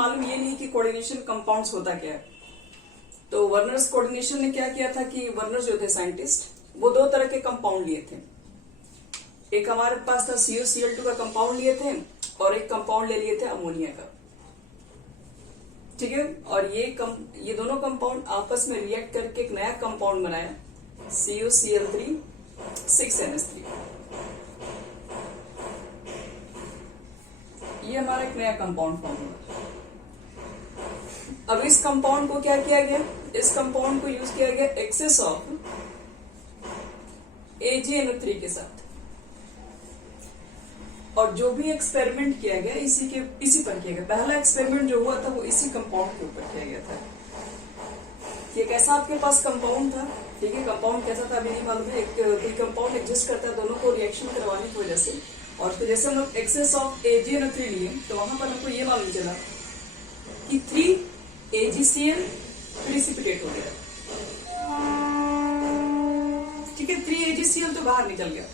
मालूम ये नहीं कि कोऑर्डिनेशन कंपाउंड्स होता क्या है। तो वर्नर्स कोऑर्डिनेशन ने क्या किया था कि वर्नर जो थे साइंटिस्ट, वो दो तरह के कंपाउंड लिए थे। एक हमारे पास था CuCl2 का कंपाउंड लिए थे और एक कंपाउंड ले लिए थे अमोनिया का। ठीक है, और ये दोनों कंपाउंड आपस में रिएक्ट करके एक नया कंपाउंड बनाया, CuCl3 6NH3। ये हमारा एक नया कंपाउंड फॉर्म हुआ। अब इस कंपाउंड को क्या किया गया, इस कंपाउंड को यूज किया गया एक्सेस ऑफ AgNO3 के साथ, और जो भी एक्सपेरिमेंट किया गया इसी पर किया गया। पहला एक्सपेरिमेंट जो हुआ था वो इसी कंपाउंड के ऊपर किया गया था। ये कैसा आपके पास कंपाउंड था, ठीक है, कंपाउंड कैसा था अभी नहीं मालूम है। एक कंपाउंड एग्जिस्ट करता है दोनों को रिएक्शन करवाने की वजह से, और फिर जैसे हम लोग एक्सेस ऑफ AgNO3 लिए तो वहां पर हमको ये मालूम चला कि 3AgCl प्रिसिपिटेट हो गया। ठीक है, 3AgCl तो बाहर निकल गया,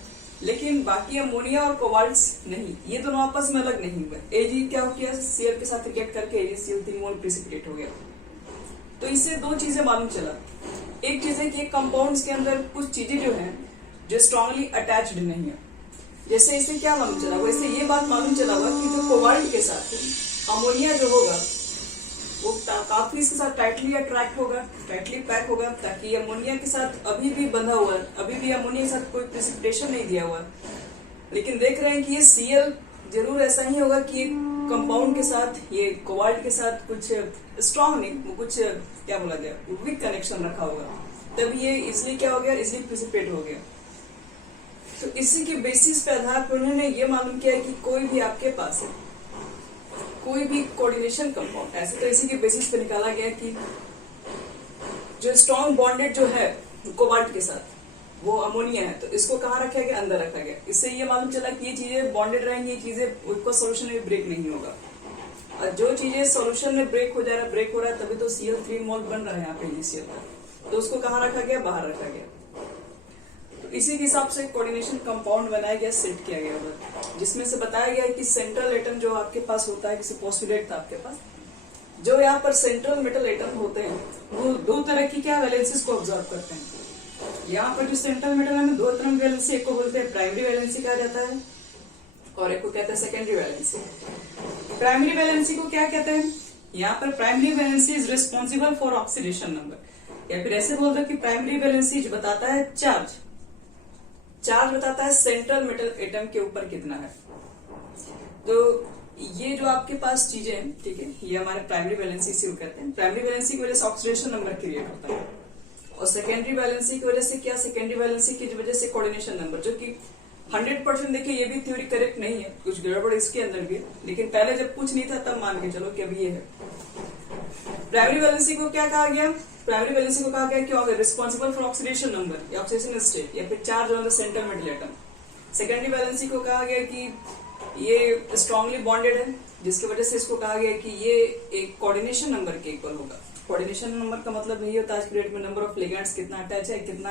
लेकिन बाकी अमोनिया और कोबाल्ट नहीं, ये दोनों आपस में अलग नहीं हुए। Ag क्या हो गया, Cl के साथ रिएक्ट करके AgCl 3 मोल प्रिसिपिटेट हो गया। तो इससे दो चीजें मालूम चला। एक चीज है कि कंपाउंड्स के अंदर कुछ चीजें जो हैं जो स्ट्रांगली अटैच्ड नहीं है। जैसे इससे क्या मालूम चला, वैसे ये बात मालूम चला हुआ कि जो कोबाल्ट के साथ अमोनिया जो होगा वो काफी इसके साथ टाइटली अट्रैक्ट होगा, टाइटली पैक होगा, ताकि अमोनिया के साथ अभी भी बंधा हुआ है, अभी भी अमोनिया के साथ कोई प्रेसिपिटेशन नहीं दिया हुआ। लेकिन देख रहे हैं कि ये Cl जरूर ऐसा ही होगा कि कंपाउंड के साथ, ये कोबाल्ट के साथ कुछ स्ट्रांग नहीं, वो कुछ क्या बोला गया, वीक कनेक्शन रखा होगा, तब ये इजिली क्या हो गया, इजिली प्रेसिपिटेट हो गया। तो इसी के बेसिस पे आधार पर उन्होंने ये मालूम किया कि कोई भी आपके पास है, कोई भी कोऑर्डिनेशन कंपाउंड, ऐसे तो इसी के बेसिस पे निकाला गया कि जो स्ट्रॉन्ग बॉन्डेड जो है कोबाल्ट के साथ वो अमोनिया है, तो इसको कहाँ रखा गया, अंदर रखा गया। इससे ये मालूम चला कि ये चीजें बॉन्डेड रहेंगी, ये चीजें उनको सोल्यूशन में ब्रेक नहीं होगा। और जो चीजें सोल्यूशन में ब्रेक हो जा रहा है, ब्रेक हो रहा है, तभी तो Cl3 मोल बन रहा है यहाँ पे AgCl का, तो उसको कहाँ रखा गया, बाहर रखा गया। तो इसी के हिसाब से कोऑर्डिनेशन कंपाउंड बनाया गया, सेट किया गया उधर, जिसमें से बताया गया कि सेंट्रल एटम जो आपके पास होता है, जैसे पोस्टुलेट था आपके पास, जो यहाँ पर सेंट्रल मेटल एटम होते हैं वो दो तरह की क्या वैलेंसीज को ऑब्जर्व करते हैं। यहाँ पर जो सेंट्रल मेटल है दो तरह की वैलेंसी, एक को बोलते हैं प्राइमरी वैलेंसी कहा जाता है और एक को कहते हैं सेकेंडरी वैलेंसी। प्राइमरी वैलेंसी को क्या कहते हैं, यहाँ पर primary valency is responsible for oxidation number, या फिर ऐसे बोल दो कि प्राइमरी वैलेंसी बताता है चार्ज बताता है सेंट्रल मेटल एटम के ऊपर कितना है। तो ये जो आपके पास चीजें हैं, ठीक है, ये हमारे प्राइमरी वैलेंसी से करते हैं। प्राइमरी वैलेंसी की वजह से ऑक्सीडेशन नंबर क्रिएट होता है, और सेकेंडरी वैलेंसी की वजह से क्या, सेकेंडरी वैलेंसी की वजह से कोऑर्डिनेशन नंबर, जो कि 100% देखिए ये भी थ्योरी करेक्ट नहीं है, कुछ गड़बड़ इसके अंदर भी, लेकिन पहले जब कुछ नहीं था तब मान के चलो कि अभी ये है। प्राइमरी वैलेंसी को क्या कहा गया, प्राइमरी वैलेंसी को कहा गया क्यों, रिस्पॉन्सिबल फॉर ऑक्सीडेशन नंबर या ऑक्सीडेशन स्टेट, या फिर charge on the central metal atom. Secondary valency को कहा गया कि ये स्ट्रांगली बॉन्डेड है, जिसकी वजह से इसको कहा गया कि ये एक कोऑर्डिनेशन नंबर के इक्वल होगा। कोऑर्डिनेशन नंबर का मतलब यही होता है आज की डेट में नंबर ऑफ लिगेंड्स कितना अटैच है, कितना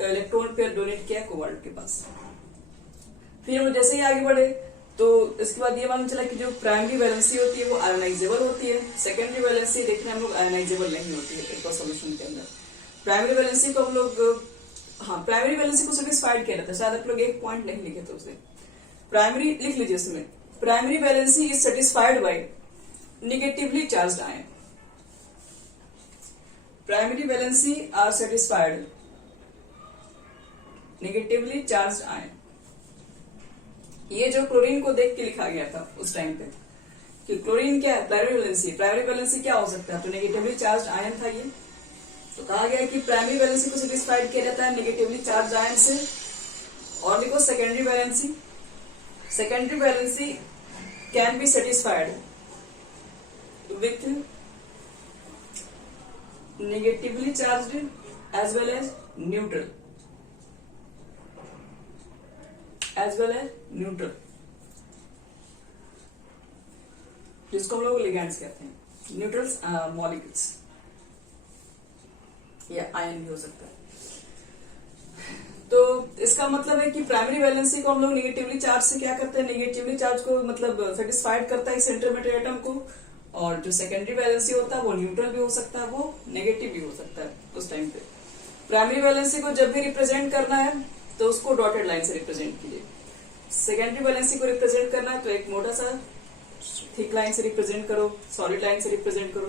इलेक्ट्रॉन पेयर डोनेट किया कोबाल्ट के पास। फिर हम जैसे ही आगे बढ़े तो इसके बाद ये मालूम चला कि जो प्राइमरी वैलेंसी होती है वो आयनाइजेबल होती है, सेकेंडरी वैलेंसी देखने हम लोग आयनाइजेबल नहीं होती है एक सॉल्यूशन के अंदर। प्राइमरी वैलेंसी को हम लोग, हाँ, प्राइमरी वैलेंसी को सेटिस्फाइड किया जाता है, शायद आप लोग एक पॉइंट नहीं लिखे थे उसे, प्राइमरी लिख लीजिए इसमें, primary valency is satisfied by negatively charged ion. Primary valency are satisfied negatively charged ion. ये जो क्लोरीन को देख के लिखा गया था उस टाइम पे कि क्लोरीन क्या है, प्राइमरी वैलेंसी, प्राइमरी वैलेंसी क्या हो सकता है, तो नेगेटिवली चार्ज्ड आयन था ये। तो कहा गया कि प्राइमरी वैलेंसी को सेटिस्फाइड किया जाता है नेगेटिवली चार्ज्ड आयन से। और लिखो secondary valency, secondary valency can be satisfied with negatively charged as well as neutral, जिसको हम लोग लिगेंड्स कहते हैं, न्यूट्रल्स मॉलिक्यूल्स या आयन भी हो सकता है। तो इसका मतलब है कि प्राइमरी वैलेंसी को हम लोग नेगेटिवली चार्ज से क्या करते हैं, नेगेटिवली चार्ज को मतलब सेटिस्फाइड करता है सेंट्रल मेटल एटम को, और जो सेकेंडरी वैलेंसी होता है वो न्यूट्रल भी हो सकता है, वो नेगेटिव भी हो सकता है उस टाइम पे। प्राइमरी वैलेंसी को जब भी रिप्रेजेंट करना है तो उसको डॉटेड लाइन से रिप्रेजेंट कीजिए। सेकेंडरी वैलेंसी को रिप्रेजेंट करना है तो एक मोटा सा थिक लाइन से रिप्रेजेंट करो, सॉलिड लाइन से रिप्रेजेंट करो।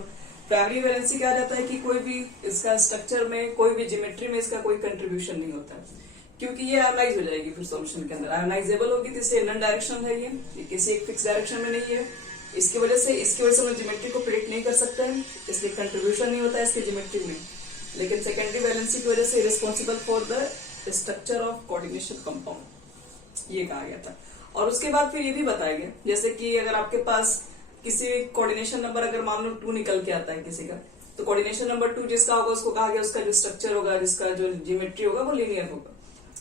प्राइमरी वैलेंसी क्या जाता है कि कोई भी इसका स्ट्रक्चर में, कोई भी ज्योमेट्री में इसका कोई कंट्रीब्यूशन नहीं होता है, क्योंकि ये आयोनाइज हो जाएगी फिर सॉल्यूशन के अंदर, आयोनाइजेबल होगी, तो इसलिए नॉन डायरेक्शनल है ये किसी एक फिक्स डायरेक्शन में नहीं है। इसकी वजह से हम ज्योमेट्री को प्रेडिक्ट नहीं कर सकते हैं, इसलिए कंट्रीब्यूशन नहीं होता है इसके ज्योमेट्री में। लेकिन सेकेंडरी वैलेंसी की वजह से responsible for the structure of coordination compound, ये कहा गया था। और उसके बाद फिर ये भी बताया गया, जैसे कि अगर आपके पास किसी कोऑर्डिनेशन नंबर अगर मान लो 2 निकल के आता है किसी का, तो कोऑर्डिनेशन नंबर 2 जिसका होगा उसको कहा गया उसका जो स्ट्रक्चर होगा, जिसका जो ज्योमेट्री होगा वो लीनियर होगा।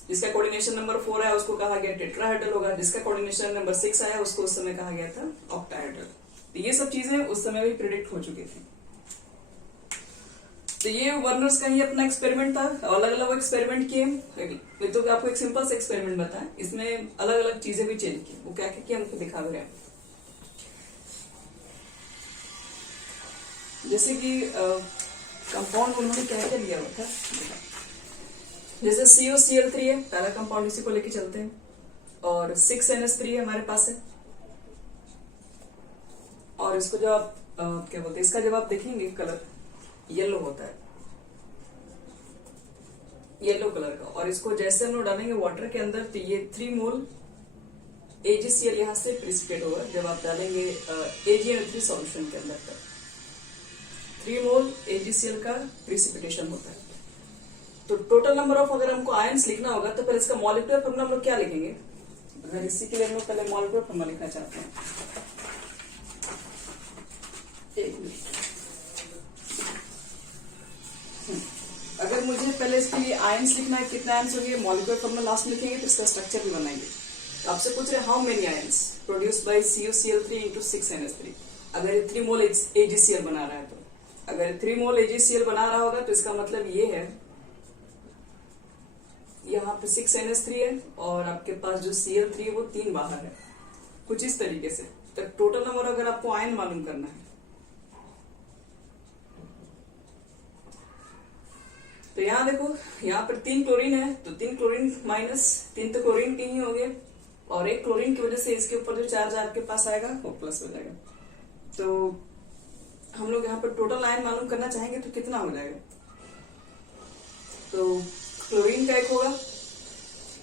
जिसका कोऑर्डिनेशन नंबर 4 है उसको कहा गया टेट्राहेड्रल होगा, जिसका कोऑर्डिनेशन नंबर 6 आया उसको उस समय कहा गया था ऑक्टाहेड्रल। तो ये सब चीजें उस समय भी प्रिडिक्ट हो चुकी थी। तो ये वर्नर्स का ही अपना एक्सपेरिमेंट था, अलग अलग एक्सपेरिमेंट किए। तो आपको एक सिंपल से एक्सपेरिमेंट बताया, इसमें अलग अलग चीजें भी चेंज की। वो क्या क्या हमको दिखा रहे हैं, जैसे कि कंपाउंड उन्होंने क्या क्या लिया हुआ था। जैसे COCl3 है पहला कंपाउंड, इसी को लेके चलते हैं। और 6NH3 है हमारे पास है। और इसको जो आप क्या बोलते हैं, इसका जब आप देखेंगे कलर येलो होता है, येलो कलर का। और इसको जैसे हम लोग डालेंगे वाटर के अंदर तो ये 3 मोल AgCl यहां से प्रिसिपिटेट होगा। जब आप डालेंगे AgNO3 सॉल्यूशन के अंदर का 3 मोल AgCl का प्रिसिपिटेशन होता है। तो टोटल नंबर ऑफ अगर हमको आयंस लिखना होगा तो पहले इसका मॉलिक्यूलर फॉर्मूला हम लोग क्या लिखेंगे। अगर इसी के लिए हम लोग पहले मॉलिक्यूलर फॉर्मूला लिखना चाहते हैं, एक मिनट। अगर मुझे पहले इसके लिए आयंस लिखना है, कितना आयंस होंगे, मॉलिक्यूलर फॉर्मूला लास्ट में लिखेंगे, तो इसका स्ट्रक्चर भी बनाएंगे। तो आपसे पूछ रहे how many ions produce by COCl3 into 6NH3। अगर ये 3 मोल AgCl बना रहा है तो अगर 3 मोल AgCl बना रहा होगा तो इसका मतलब ये है यहाँ पे 6NH3 है और आपके पास जो Cl3 है वो 3 बाहर है, कुछ इस तरीके से। तो टोटल नंबर अगर आपको आयन मालूम करना है तो यहाँ देखो, यहाँ पर 3 क्लोरीन है तो 3 क्लोरीन माइनस 3 तो क्लोरीन के ही हो गए, और 1 क्लोरीन की वजह से इसके ऊपर जो चार्ज आपके पास आएगा वो प्लस हो जाएगा। तो हम लोग यहाँ पर टोटल आयन मालूम करना चाहेंगे तो कितना हो जाएगा। तो क्लोरीन का 1 होगा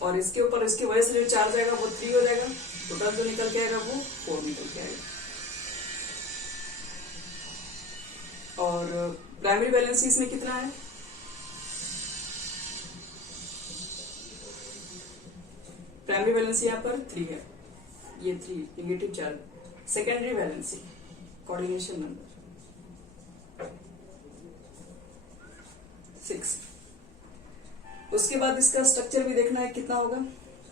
और इसके ऊपर इसकी वजह से जो चार्ज आएगा वो 3 हो जाएगा। टोटल जो निकल के आएगा वो 4 निकल के आएगा। और प्राइमरी वैलेंसी इसमें कितना है, प्राइमरी वैलेंसी यहाँ पर 3 है, ये 3 negative charge. Secondary valency coordination number 6। उसके बाद इसका स्ट्रक्चर भी देखना है कितना होगा।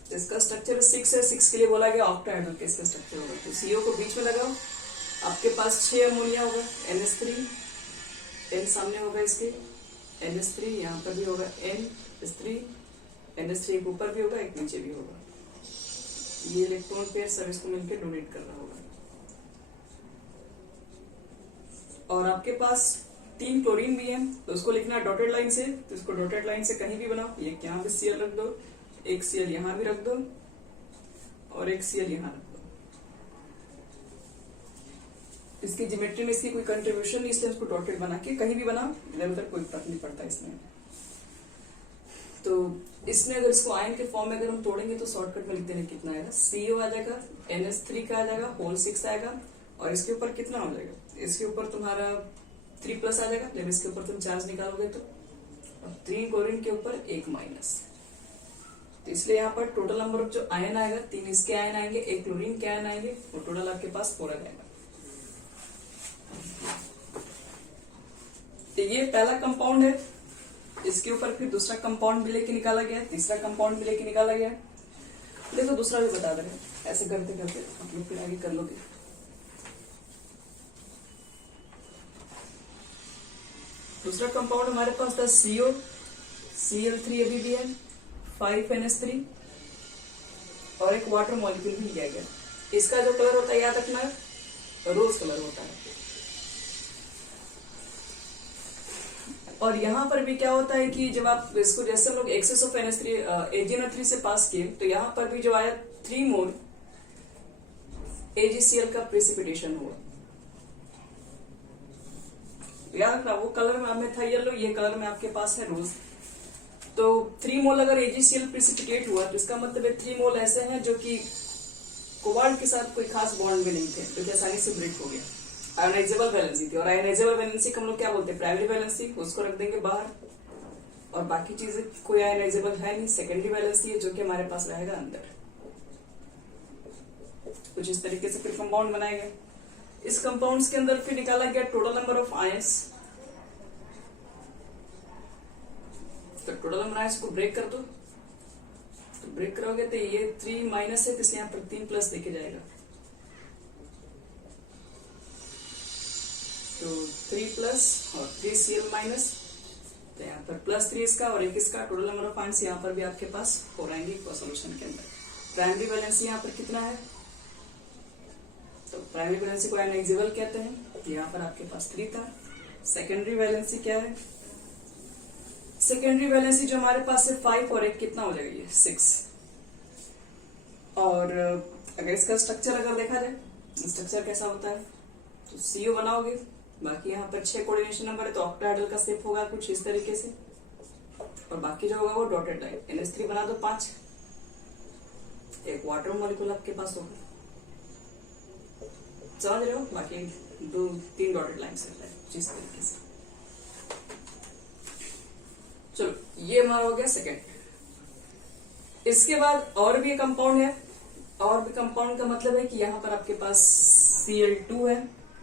तो इसका स्ट्रक्चर 6 है, 6 के लिए बोला गया ऑक्टाहेड्रल के इसका स्ट्रक्चर होगा। तो CO को बीच में लगाओ, आपके पास 6 अमोनिया होगा, NH3 N सामने होगा इसके, NH3 यहाँ पर भी होगा, NH3 NH3 एक ऊपर भी होगा एक नीचे भी होगा। ये इलेक्ट्रॉन पेयर सब इसको मिलकर डोनेट करना होगा। और आपके पास 3 क्लोरीन भी है तो उसको लिखना है डॉटेड लाइन से। तो इसको डॉटेड लाइन से कहीं भी बनाओ, ये यहाँ पे Cl रख दो, एक Cl यहाँ भी रख दो और एक Cl यहाँ रख दो। इसकी ज्योमेट्री में इसकी कोई कंट्रीब्यूशन नहीं, इसलिए इसको डॉटेड बना के कहीं भी बनाओ, इधर उधर कोई फर्क नहीं पड़ता इसमें। तो इसमें अगर इसको आयन के फॉर्म में अगर हम तोड़ेंगे तो शॉर्टकट में लिख देने कितना आएगा, CO आ जाएगा, NH3 का आ जाएगा, होल 6 आएगा और इसके ऊपर कितना हो जाएगा, इसके ऊपर तुम्हारा 3 प्लस आ जाएगा जब इसके ऊपर तुम चार्ज निकालोगे तो, और 3 क्लोरीन के ऊपर 1 माइनस। तो इसलिए यहाँ पर टोटल नंबर ऑफ जो आयन आएगा 3 इसके आयन आएंगे, 1 क्लोरीन के आयन आएंगे और टोटल आपके पास 4 आ जाएगा। तो ये पहला कंपाउंड है, इसके ऊपर फिर दूसरा कंपाउंड भी लेके निकाला गया, तीसरा कंपाउंड भी लेके निकाला गया। देखो दूसरा भी बता दे रहे, ऐसे करते करते आप लोग फिर आगे कर लोगे। दूसरा कंपाउंड हमारे पास था COCl3 अभी भी है, 5NH3 और एक वाटर मॉलिक्यूल भी लिया गया। इसका जो कलर होता है याद रखना, रोज कलर होता है। और यहाँ पर भी क्या होता है कि जब आप इसको जैसे हम लोग एक्सेस ऑफ NH3 AgNO3 से पास किए तो यहाँ पर भी जो आया 3 मोल AgCl का प्रेसिपिटेशन हुआ। याद रखना वो कलर में हमें था येलो, ये कलर में आपके पास है रोज। तो 3 मोल अगर AgCl प्रेसिपिटेट हुआ तो इसका मतलब है 3 मोल ऐसे हैं जो कि कोबाल्ट के साथ कोई खास बॉन्ड में नहीं थे, तो आसानी से ब्रेक हो गया। आयोनाइजेबल वैलेंसी थी, और आयोनाइजेबल वैलेंसी को हम लोग क्या बोलते हैं, प्राइमरी वैलेंसी, उसको रख देंगे बाहर। और बाकी चीजें कोई आयोनाइजेबल है नहीं, सेकेंडरी वैलेंसी है जो कि हमारे पास रहेगा अंदर। कुछ इस तरीके से फिर कंपाउंड बनाए गए। इस कंपाउंड्स के अंदर फिर निकाला गया टोटल नंबर ऑफ आयंस। तो टोटल नंबर आयंस को ब्रेक कर दो, तो ब्रेक करोगे तो ये 3 माइनस है, तो इसलिए यहाँ पर 3 प्लस देके जाएगा। तो 3 प्लस और 3Cl माइनस, तो यहाँ पर +3 इसका और 1 इसका, टोटल नंबर ऑफ आयंस यहाँ पर भी आपके पास हो रहेंगे सॉल्यूशन के अंदर। प्राइमरी वैलेंसी यहाँ पर कितना है, तो प्राइमरी वैलेंसी को आयोनाइजेबल कहते हैं, यहाँ पर आपके पास 3 था। सेकेंडरी वैलेंसी क्या है, सेकेंडरी वैलेंसी जो हमारे पास है 5 और 1 कितना हो जाएगा, ये 6। और अगर इसका स्ट्रक्चर अगर देखा जाए, स्ट्रक्चर कैसा होता है, तो CO बनाओगे, बाकी यहाँ पर 6 कोऑर्डिनेशन नंबर है, तो ऑक्टाहेड्रल का शेप होगा कुछ इस तरीके से, और बाकी जो होगा वो डॉटेड लाइन। NH3 बना दो 5, एक वाटर मॉलिक्यूल आपके पास होगा, समझ रहे हो, बाकी 2-3 डॉटेड लाइन से जिस तरीके से। चलो ये हमारा हो गया सेकेंड। इसके बाद और भी कंपाउंड है, और भी कंपाउंड का मतलब है कि यहाँ पर आपके पास Cl2 है,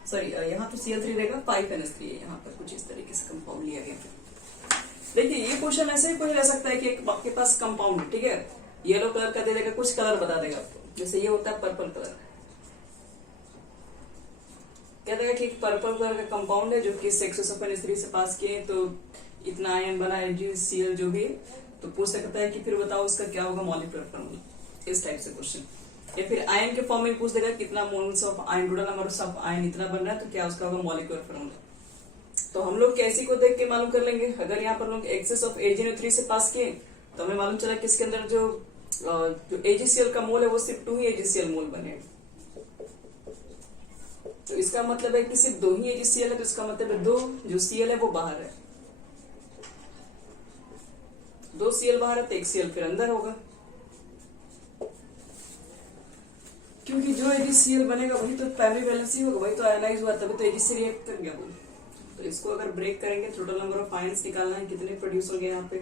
सॉरी यहाँ तो Cl3 रहेगा, 5NH3 है, यहाँ पर कुछ इस तरीके से कंपाउंड लिया गया। देखिए ये क्वेश्चन ऐसे ही कोई रह सकता है कि एक आपके पास कंपाउंड है, ठीक है, येलो कलर का दे देगा, कुछ कलर बता देगा आपको, जैसे ये होता है पर्पल कलर, कह देगा कि एक पर्पल कलर का कंपाउंड है जो कि एक्सेस ऑफ NH3 से पास किए, तो इतना आयन बना AgCl जो भी है, तो पूछ सकता है कि फिर बताओ उसका क्या होगा मॉलिक्यूलर फॉर्मूला, इस टाइप से क्वेश्चन। या फिर आयन के फॉर्म में पूछ देगा कितना moles of ion, total number of ion इतना बन रहा है, तो क्या उसका होगा मॉलिक्यूलर फॉर्मूला। तो हम लोग कैसी को देख के मालूम कर लेंगे, अगर यहाँ पर लोग एक्सेस ऑफ AgNO3 से पास किए तो हमें मालूम चला कि इसके अंदर जो AgCl का मोल है वो सिर्फ 2 ही AgCl मोल बने, तो इसका मतलब है कि सिर्फ 2 ही AgCl है, तो इसका मतलब है 2 जो Cl है वो बाहर है, 2 Cl बाहर है तो 1 Cl फिर अंदर होगा, क्योंकि जो AgCl बनेगा वही तो प्राइमरी वैलेंसी होगा, वही तो आयनाइज हुआ, तभी तो Ag से रिएक्ट कर गया वो। तो इसको अगर ब्रेक करेंगे, टोटल नंबर ऑफ आयंस निकालना है, कितने प्रोड्यूस होंगे यहाँ पे,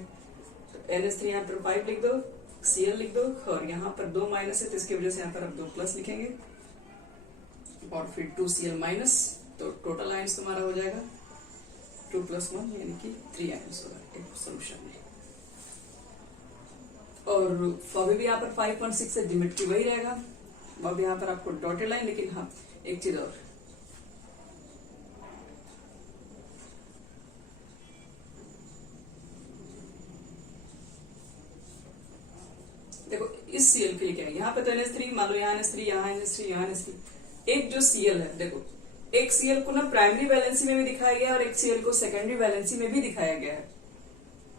तो NH3 यहाँ पर 5 लिख दो, Cl लिख दो, और यहाँ पर 2 माइनस है तो इसकी वजह से यहाँ पर आप 2 प्लस लिखेंगे, और फिर 2Cl माइनस, तो टोटल आयंस तुम्हारा हो जाएगा 2 + 1 यानी कि 3 आयंस होगा एक सोल्यूशन में। और फॉर्म भी यहाँ पर 5.6 है, ज्योमेट्री वही रहेगा, अब यहाँ पर आपको डॉटेड लाइन, लेकिन हाँ एक चीज और, देखो इस Cl के लिए क्या है, यहाँ पे तो NH3 मान लो, यहाँ NH3, यहाँ NH3, यहाँ NH3, एक जो Cl है, देखो एक Cl को ना प्राइमरी वैलेंसी में भी दिखाया गया है और एक Cl को सेकेंडरी वैलेंसी में भी दिखाया गया है,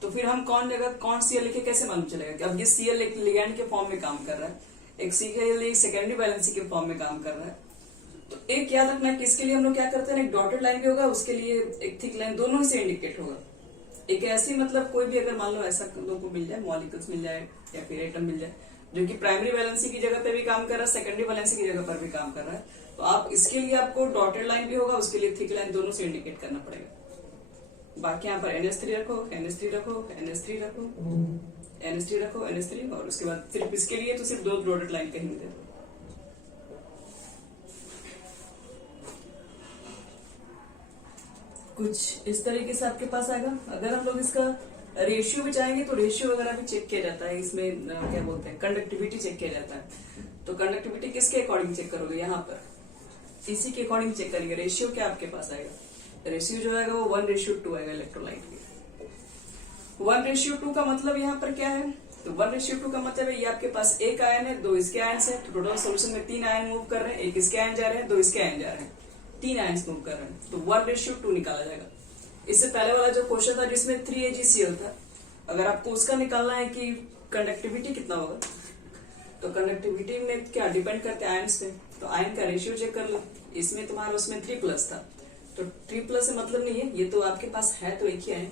तो फिर हम कौन जगह कौन Cl लिखे कैसे मालूम चलेगा कि अब ये Cl एक लिगैंड के फॉर्म में काम कर रहा है, एक Cl एक सेकेंडरी वैलेंसी के फॉर्म में काम कर रहा है। तो एक याद रखना कि इसके लिए हम लोग क्या करते हैं, एक डॉटेड लाइन भी होगा, उसके लिए एक थिक लाइन, दोनों से इंडिकेट होगा। एक ऐसी मतलब कोई भी अगर मान लो ऐसा लोगों को मिल जाए, मॉलिक्यूल्स मिल जाए या फिर एटम मिल जाए जो कि प्राइमरी वैलेंसी की जगह पे भी काम कर रहा है, सेकेंडरी वैलेंसी की जगह पर भी काम कर रहा है, तो आप इसके लिए आपको डॉटेड लाइन भी होगा, उसके लिए थिक लाइन, दोनों से इंडिकेट करना पड़ेगा। बाकी यहाँ पर NH3 रखो, NH3 रखो, NH3 रखो, NH3 रखो, NH3, और उसके बाद सिर्फ इसके लिए तो सिर्फ 2 डॉटेड लाइन कहीं दे दो। कुछ इस तरीके से आपके पास आएगा। अगर हम लोग इसका रेशियो भी चाहेंगे तो रेशियो वगैरह भी चेक किया जाता है, इसमें क्या बोलते हैं, कंडक्टिविटी चेक किया जाता है। तो कंडक्टिविटी किसके अकॉर्डिंग चेक करोगे, यहाँ पर इसी के अकॉर्डिंग चेक करेंगे। रेशियो क्या आपके पास आएगा, रेशियो जो आएगा वो 1:2 आएगा इलेक्ट्रोलाइट के। 1:2 का मतलब यहाँ पर क्या है, तो 1:2 का मतलब है ये आपके पास एक आयन है, 2 इसके आयन है, तो टोटल सोल्यूशन में 3 आयन मूव कर रहे हैं, एक इसके आयन जा रहे हैं, 2 इसके आयन जा रहे हैं, 3 आयन मूव कर रहे हैं, तो 1:2 निकाला जाएगा। इससे पहले वाला जो क्वेश्चन था जिसमें 3AgCl था, अगर आपको उसका निकालना है कि कंडक्टिविटी कितना होगा, तो कंडक्टिविटी में क्या डिपेंड करते हैं आयन्स पे, तो आयन का रेशियो चेक कर लो। इसमें तुम्हारा उसमें 3+ था, तो 3+ से मतलब नहीं है, ये तो आपके पास है तो एक ही आयन,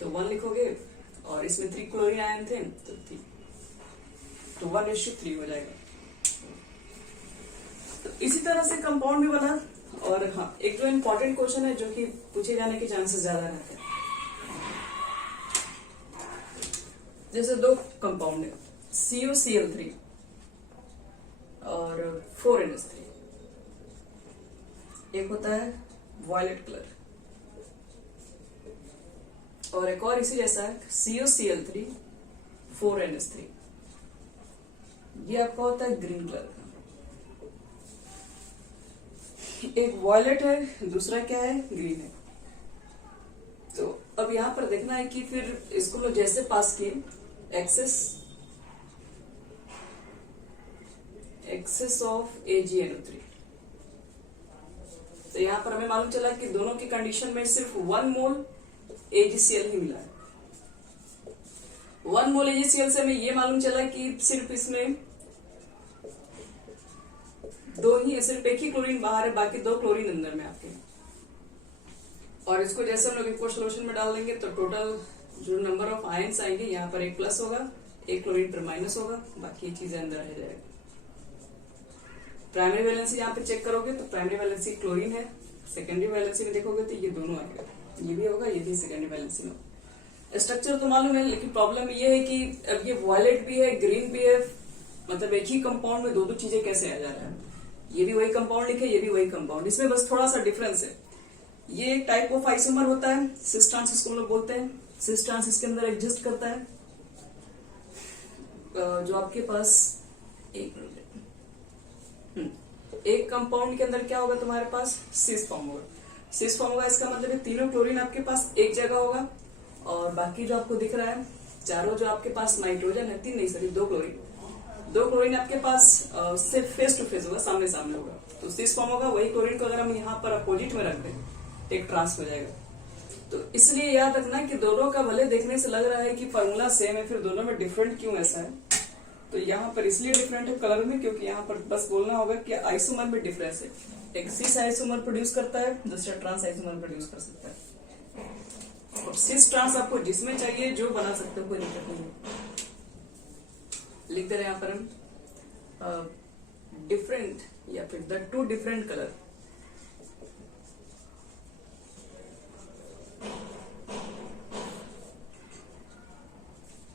तो 1 लिखोगे, और इसमें 3 क्लोरीन आयन थे तो 1:3 हो जाएगा। तो इसी तरह से कंपाउंड भी बना। और हाँ, एक जो इम्पोर्टेंट क्वेश्चन है जो कि पूछे जाने के चांसेस ज्यादा रहते हैं, जैसे दो कंपाउंड है CuCl3 और 4NH3, एक होता है वॉयलेट कलर और एक और इसी जैसा है CuCl3 4NH3, ये आपका होता है ग्रीन कलर का। एक वॉयलेट है, दूसरा क्या है, ग्रीन है। तो अब यहां पर देखना है कि फिर इसको लोग जैसे पास किए एक्सेस ऑफ AgNO3, तो यहां पर हमें मालूम चला कि दोनों की कंडीशन में सिर्फ 1 मोल AgCl ही मिला है। 1 मोल AgCl से हमें ये मालूम चला कि सिर्फ इसमें दो ही है, सिर्फ एक ही क्लोरीन बाहर है, बाकी 2 क्लोरीन अंदर में आपके। और इसको जैसे हम लोग इक्वल सोल्यूशन में डाल देंगे तो टोटल जो नंबर ऑफ आयन्स आएंगे, यहाँ पर 1+ होगा, 1 क्लोरीन पर माइनस होगा, बाकी ये चीजें अंदर रह जाएगा। प्राइमरी वैलेंसी यहाँ पे चेक करोगे तो प्राइमरी वैलेंसी क्लोरीन है, सेकेंडरी वैलेंसी में देखोगे तो ये दोनों आएगा, ये भी होगा, ये भी सेकेंडरी वैलेंसी में। स्ट्रक्चर तो मालूम है, लेकिन प्रॉब्लम ये है कि अब ये वॉयलेट भी है, ग्रीन भी है, मतलब एक ही कंपाउंड में दो चीजें कैसे आ जा रहा है। ये भी वही कंपाउंड लिखे, ये भी वही कंपाउंड, इसमें बस थोड़ा सा डिफरेंस है। ये एक टाइप ऑफ आइसोमर होता है, सिस ट्रांस इसको हम लोग बोलते हैं। सिस ट्रांस इसके अंदर एग्जिस्ट करता है, जो आपके पास एक कंपाउंड के अंदर क्या होगा, तुम्हारे पास सिस फॉर्म होगा। सिस फॉर्म होगा इसका मतलब है तीनों क्लोरीन आपके पास एक जगह होगा, और बाकी जो आपको दिख रहा है चारों जो आपके पास नाइट्रोजन है, 3 नहीं सॉरी 2 क्लोरीन आपके पास सिर्फ फेस टू फेस होगा, सामने सामने होगा, तो सिस फॉर्म होगा। वही क्लोरीन को अगर हम यहाँ पर अपोजिट में रख दें तो एक ट्रांस हो जाएगा। तो इसलिए याद रखना कि दोनों का भले देखने से लग रहा है कि फॉर्मूला सेम है, फिर दोनों में डिफरेंट क्यों ऐसा है, तो यहाँ पर इसलिए डिफरेंट है कलर में, क्योंकि यहाँ पर बस बोलना होगा कि आइसोमर में डिफरेंस है। एक सिस आइसोमर प्रोड्यूस करता है, दूसरा ट्रांस आइसोमर प्रोड्यूस कर सकता है। और सिस ट्रांस आपको जिसमें चाहिए जो बना सकते हो, कोई दिक्कत नहीं है। लिख दे रहे हैं यहाँ पर हम डिफरेंट या फिर the 2 different colour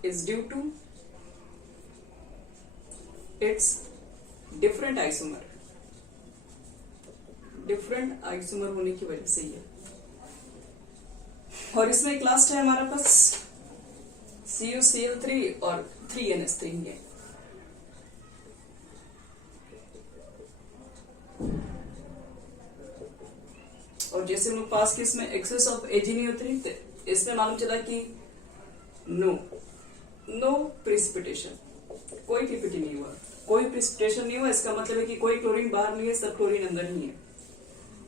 is due to its different isomer होने की वजह से ये। और इसमें एक लास्ट है हमारा पास CuCl3 और 3NH3 है। और जैसे हम लोग पास की इसमें एक्सेस ऑफ AgNO3, इसमें मालूम चला कि नो प्रिसिपिटेशन, कोई पीपीटी नहीं हुआ, कोई प्रिसिपिटेशन नहीं हुआ। इसका मतलब है कि कोई क्लोरीन बाहर नहीं है, सब क्लोरीन अंदर ही है।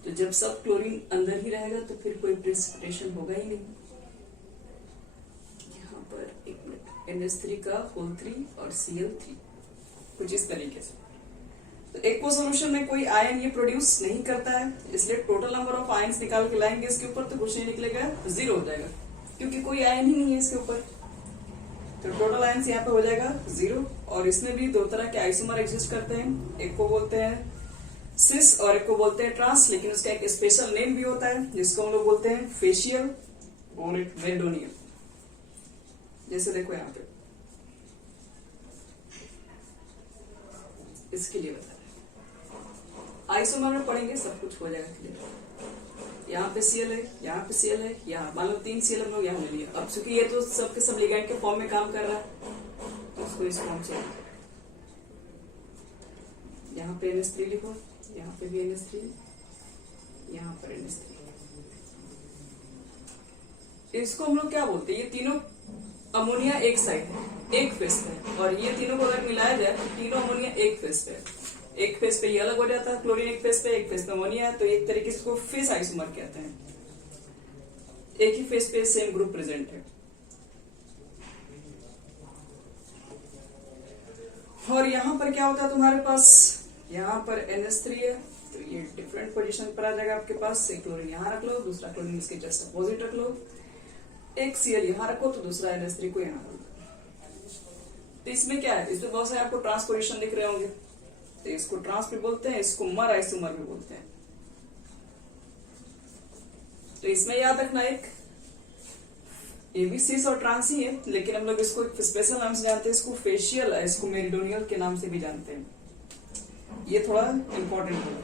तो जब सब क्लोरीन अंदर ही रहेगा तो फिर कोई प्रिसिपिटेशन होगा ही नहीं। यहाँ पर एक मिनट, NH3 का होल 3 और Cl3 कुछ इस तरीके से। तो एक्वा सॉल्यूशन में कोई आयन ये प्रोड्यूस नहीं करता है, इसलिए टोटल नंबर ऑफ आयन्स निकाल के लाएंगे इसके ऊपर तो कुछ नहीं निकलेगा, 0 हो जाएगा, क्योंकि कोई आयन ही नहीं है इसके ऊपर। तो टोटल आयन्स यहाँ पे हो जाएगा 0। और इसमें भी 2 तरह के आइसोमर एग्जिस्ट करते हैं, एक को बोलते हैं सिस और एक को बोलते हैं ट्रांस, लेकिन उसका एक स्पेशल नेम भी होता है जिसको हम लोग बोलते हैं फेशियल और वेल्डोनियम। जैसे देखो यहाँ पे इसके लिए बता रहे, आइसोमर में पढ़ेंगे सब कुछ हो जाएगा क्लियर। यहाँ पे Cl है, यहाँ पे Cl है, यहाँ मान लो 3 Cl हम लोग यहाँ ले लिया। अब चूंकि ये तो सबके सब लिगैंड के फॉर्म में काम कर रहा है तो उसको इस फॉर्म से यहाँ पे NH3 लिखो, यहाँ पे भी NH3, यहाँ पर NH3। इसको हम लोग क्या बोलते हैं, ये तीनों अमोनिया एक साइड है, एक फेस पे, और ये तीनों को अगर मिलाया जाए तो तीनों अमोनिया एक फेस पे है। एक फेस पे ये अलग हो जाता है, क्लोरीन एक फेस पे अमोनिया है, तो एक तरीके से इसको फेस आइसोमर कहते हैं। एक ही फेस पे सेम ग्रुप प्रेजेंट है। और यहां पर क्या होता है तुम्हारे पास, यहां पर NH3 है तो ये डिफरेंट पोजीशन पर आ जाएगा आपके पास। एक क्लोरीन यहां रख लो, दूसरा क्लोरीन इसके जस्ट अपोजिट रख लो, एक Cl यहां रखो तो दूसरा NH3 को यहां रखो। तो इसमें क्या है, इसमें बहुत सारे आपको ट्रांसपोजिशन दिख रहे होंगे, तो इसको ट्रांस भी बोलते हैं, इसको मर आइसोमर भी बोलते हैं। तो इसमें याद रखना एक ये भी सिस और ट्रांस ही है, लेकिन हम लोग इसको एक स्पेशल नाम से जानते हैं, इसको फेशियल, इसको मेरिडोनियल के नाम से भी जानते हैं। ये थोड़ा इंपॉर्टेंट होगा।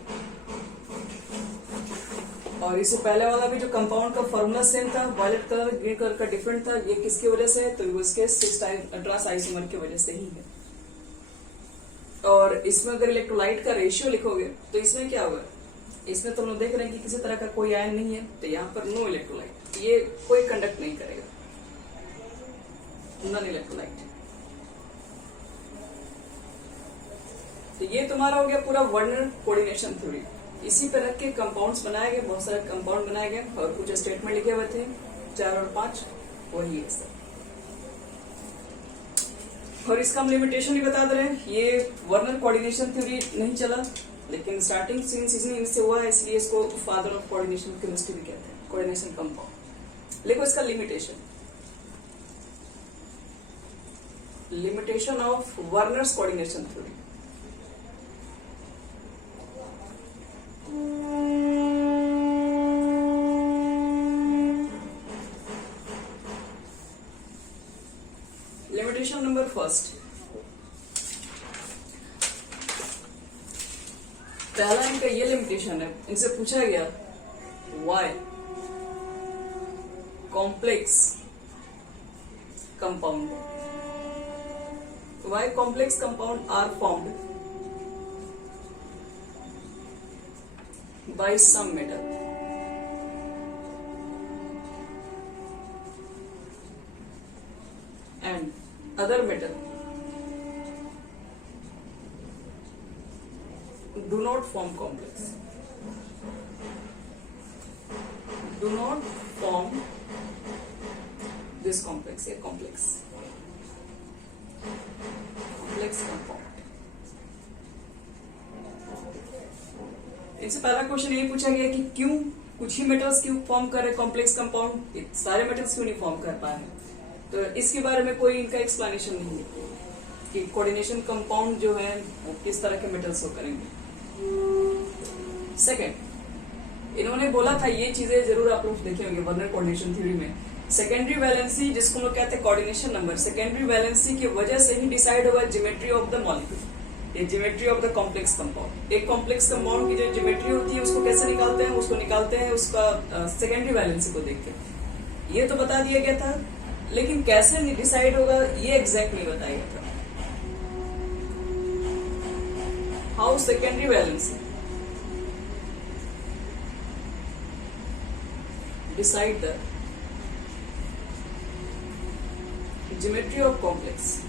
और इससे पहले वाला भी जो कंपाउंड का फॉर्मूला सेम था, वायलेट कलर ग्रीन कलर का डिफरेंट था, ये किसकी वजह से है, तो उसके सिस ट्रांस आइसोमर की वजह से ही है। और इसमें अगर इलेक्ट्रोलाइट का रेशियो लिखोगे तो इसमें क्या होगा, इसमें तो हम लोग देख रहे हैं कि किसी तरह का कोई आयन नहीं है, तो यहाँ पर नो इलेक्ट्रोलाइट, ये कोई कंडक्ट नहीं करेगा, नॉन इलेक्ट्रोलाइट। तो ये तुम्हारा हो गया पूरा वर्नर कोऑर्डिनेशन थ्योरी। इसी पे रख के कंपाउंड्स बनाए गए, बहुत सारे कंपाउंड बनाए गए और कुछ स्टेटमेंट लिखे हुए थे 4 और 5, वही है सर। और इसका हम लिमिटेशन भी बता दे रहे हैं, ये वर्नर कोऑर्डिनेशन थ्योरी नहीं चला, लेकिन स्टार्टिंग सिंस इनसे हुआ है, इसलिए इसको फादर ऑफ कोऑर्डिनेशन केमिस्ट्री भी कहते हैं, कोऑर्डिनेशन कंपाउंड। लिखो इसका limitation of Werner's coordination theory. Limitation number first, पहला इनका ये लिमिटेशन है, इनसे पूछा गया why complex compound, why complex compound are formed by some metal and other metal do not form complex, do not form this complex, a complex compound। इनसे पहला question यही पूछा गया कि क्यों कुछ ही मेटल्स क्यों फॉर्म कर रहे कॉम्प्लेक्स कंपाउंड, सारे मेटल्स क्यों नहीं फॉर्म कर पा रहे। तो इसके बारे में कोई इनका एक्सप्लेनेशन नहीं है कि कोऑर्डिनेशन कंपाउंड जो है वो किस तरह के मेटल्स हो करेंगे। सेकंड, इन्होंने बोला था ये चीजें जरूर आप लोग देखे होंगे वर्नर कोऑर्डिनेशन थ्योरी में, सेकेंडरी वैलेंसी जिसको लोग कहते हैं कोऑर्डिनेशन नंबर, सेकेंडरी वैलेंसी की वजह से ही डिसाइड होगा ज्योमेट्री ऑफ द मॉलिक्यूल, ये geometry of the complex compound. एक कॉम्प्लेक्स कंपाउंड की जो ज्योमेट्री होती है उसको कैसे निकालते हैं, उसको निकालते हैं उसका सेकेंडरी वैलेंसी को देख के। ये तो बता दिया गया था, लेकिन कैसे डिसाइड होगा ये एग्जैक्ट नहीं बताया गया था। How secondary valency decide the geometry of complex.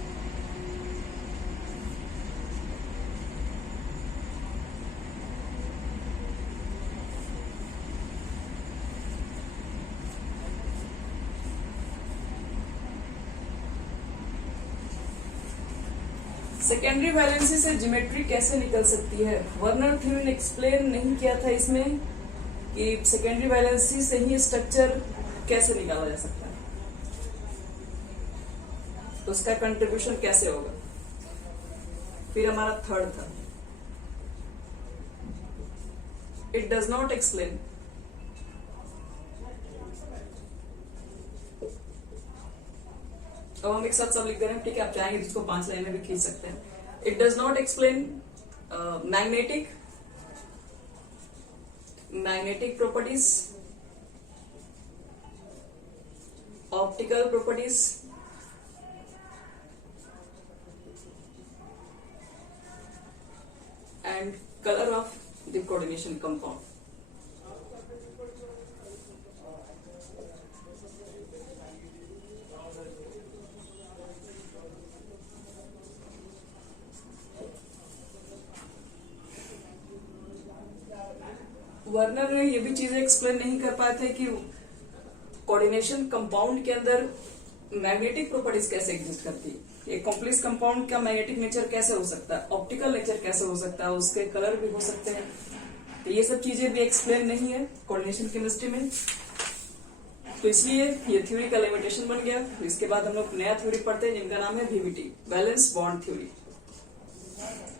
Secondary valency से ज्योमेट्री कैसे निकल सकती है, वर्नर थ्योरी ने एक्सप्लेन नहीं किया था इसमें कि सेकेंडरी वैलेंसी से ही स्ट्रक्चर कैसे निकाला जा सकता है, उसका कंट्रीब्यूशन कैसे होगा। फिर हमारा थर्ड था, इट डज नॉट एक्सप्लेन अब हम एक साथ सब लिख दे रहे हैं, ठीक है, आप चाहेंगे जिसको 5 लाइन में भी खींच सकते हैं। It does not explain magnetic properties, optical properties, and colour of the coordination compound. Werner ने ये भी चीजें एक्सप्लेन नहीं कर पाए थे कि कोऑर्डिनेशन कंपाउंड के अंदर मैग्नेटिक प्रॉपर्टीज कैसे एग्जिस्ट करती है, एक कॉम्प्लेक्स कंपाउंड का मैग्नेटिक नेचर कैसे हो सकता है, ऑप्टिकल नेचर कैसे हो सकता है, उसके कलर भी हो सकते हैं। तो ये सब चीजें भी एक्सप्लेन नहीं है कोऑर्डिनेशन केमिस्ट्री में, तो इसलिए ये थ्योरी का लिमिटेशन बन गया। तो इसके बाद हम लोग नया थ्योरी पढ़ते हैं जिनका नाम है VBT, valence bond theory.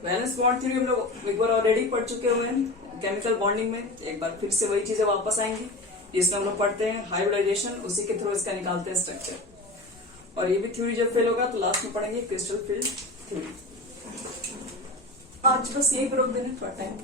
Valence bond theory हम लोग एक बार ऑलरेडी पढ़ चुके हुए हैं केमिकल बॉन्डिंग में, एक बार फिर से वही चीजें वापस आएंगी। इसमें हम लोग पढ़ते हैं हाइब्रिडाइजेशन, उसी के थ्रू इसका निकालते हैं स्ट्रक्चर, और ये भी थ्योरी जब फेल होगा तो लास्ट में पढ़ेंगे क्रिस्टल फील्ड थ्योरी। आज बस यही पर रोक देना थोड़ा टाइम।